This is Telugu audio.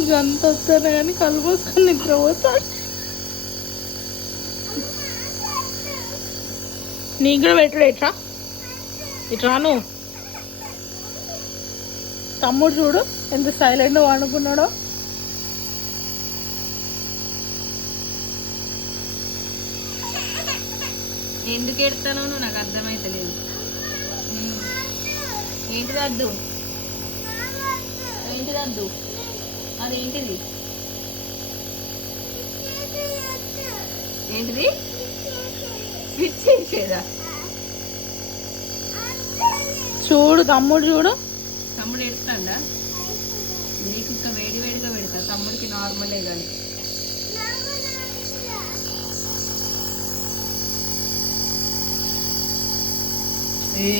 ఇక అంత వస్తాను కానీ కళ్ళు పోసుకొని నిద్ర పోతాడు. నీకు కూడా పెట్టడు ఇట్రా, ఇట్రాను. తమ్ముడు చూడు ఎంత సైలెంట్గా వండుకున్నాడో. ఎందుకు ఎడతానో నాకు అర్థమైతలేదు. ఏంటిది అద్దు, ఏంటిది అద్దు, అదేంటిది, ఏంటిది స్విచ్ చేసేదా? చూడు తమ్ముడు చూడు. తమ్ముడు ఎడుతాడా? నీకు ఇంకా వేడి వేడిగా పెడతా, తమ్ముడికి నార్మలే కానీ. ఏ